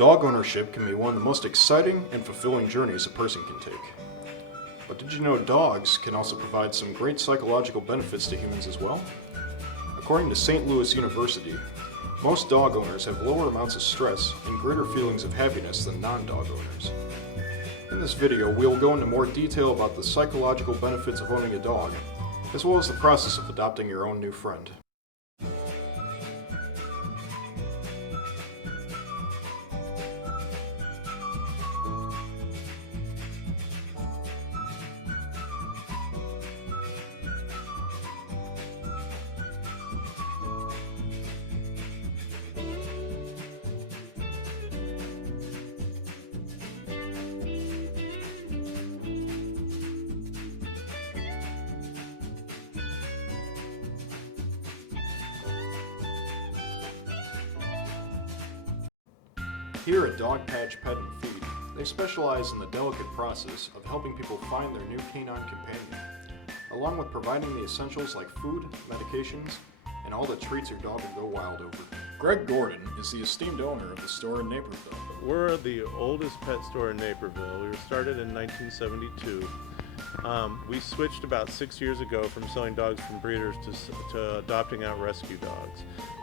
Dog ownership can be one of the most exciting and fulfilling journeys a person can take. But did you know dogs can also provide some great psychological benefits to humans as well? According to St. Louis University, most dog owners have lower amounts of stress and greater feelings of happiness than non-dog owners. In this video, we'll go into more detail about the psychological benefits of owning a dog, as well as the process of adopting your own new friend. Here at Dog Patch Pet and Feed, they specialize in the delicate process of helping people find their new canine companion, along with providing the essentials like food, medications, and all the treats your dog will go wild over. Greg Gordon is the esteemed owner of the store in Naperville. We're the oldest pet store in Naperville. We were started in 1972. We switched about 6 years ago from selling dogs from breeders to adopting out rescue dogs.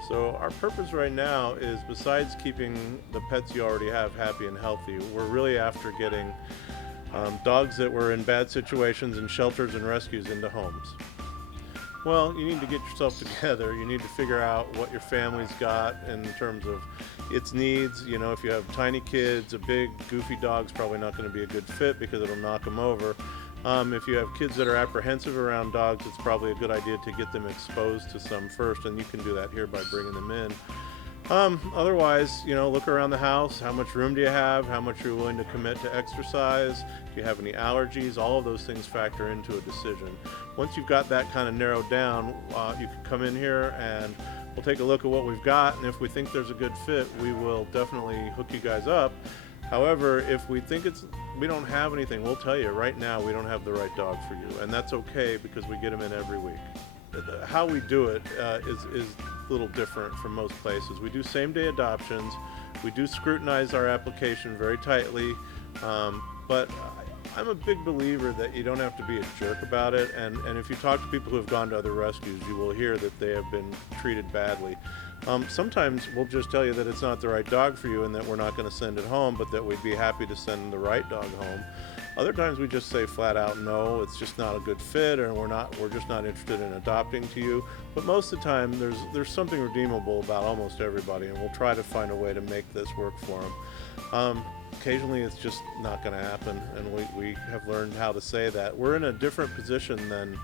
So our purpose right now is, besides keeping the pets you already have happy and healthy, we're really after getting dogs that were in bad situations in shelters and rescues into homes. Well, you need to get yourself together. You need to figure out what your family's got in terms of its needs. You know, if you have tiny kids, a big goofy dog's probably not going to be a good fit because it'll knock them over. If you have kids that are apprehensive around dogs, it's probably a good idea to get them exposed to some first, and you can do that here by bringing them in. Otherwise, you know, look around the house. How much room do you have? How much are you willing to commit to exercise? Do you have any allergies? All of those things factor into a decision. Once you've got that kind of narrowed down, you can come in here and we'll take a look at what we've got, and if we think there's a good fit, we will definitely hook you guys up. However, if we think we don't have anything, we'll tell you right now we don't have the right dog for you, and that's okay because we get them in every week. How we do it is a little different from most places. We do same-day adoptions. We do scrutinize our application very tightly, but I'm a big believer that you don't have to be a jerk about it, and if you talk to people who have gone to other rescues, you will hear that they have been treated badly. Sometimes we'll just tell you that it's not the right dog for you and that we're not going to send it home, but that we'd be happy to send the right dog home. Other times we just say flat out no, it's just not a good fit, or we're just not interested in adopting to you. But most of the time there's something redeemable about almost everybody, and we'll try to find a way to make this work for them. Occasionally it's just not going to happen, and we have learned how to say that. We're in a different position than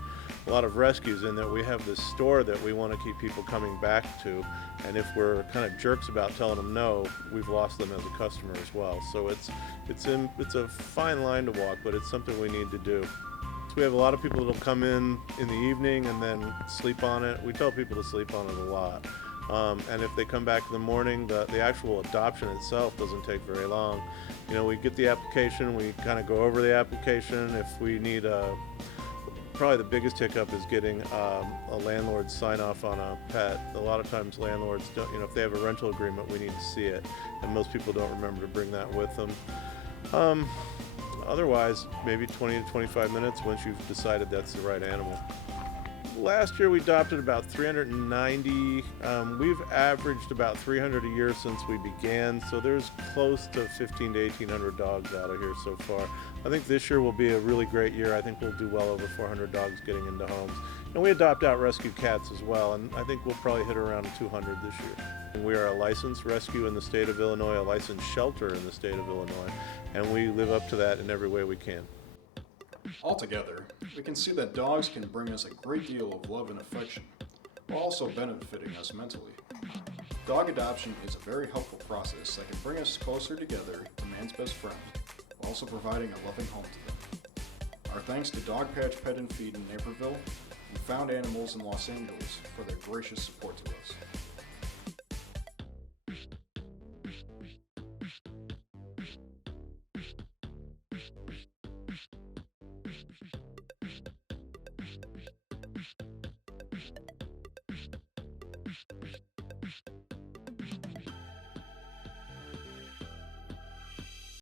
a lot of rescues in that we have this store that we want to keep people coming back to, and if we're kind of jerks about telling them no, we've lost them as a customer as well. So it's a fine line to walk, but it's something we need to do. So we have a lot of people that'll come in the evening and then sleep on it. We tell people to sleep on it a lot. And if they come back in the morning, the actual adoption itself doesn't take very long. You know, we get the application, we kind of go over the application. If we need probably the biggest hiccup is getting a landlord sign off on a pet. A lot of times landlords don't, you know, if they have a rental agreement, we need to see it, and most people don't remember to bring that with them. Otherwise, maybe 20 to 25 minutes once you've decided that's the right animal. Last year we adopted about 390. We've averaged about 300 a year since we began, so there's close to 15 to 1,800 dogs out of here so far. I think this year will be a really great year. I think we'll do well over 400 dogs getting into homes. And we adopt out rescue cats as well, and I think we'll probably hit around 200 this year. And we are a licensed rescue in the state of Illinois, a licensed shelter in the state of Illinois, and we live up to that in every way we can. Altogether, we can see that dogs can bring us a great deal of love and affection, while also benefiting us mentally. Dog adoption is a very helpful process that can bring us closer together to man's best friend, while also providing a loving home to them. Our thanks to Dog Patch Pet and Feed in Naperville and Found Animals in Los Angeles for their gracious support to us.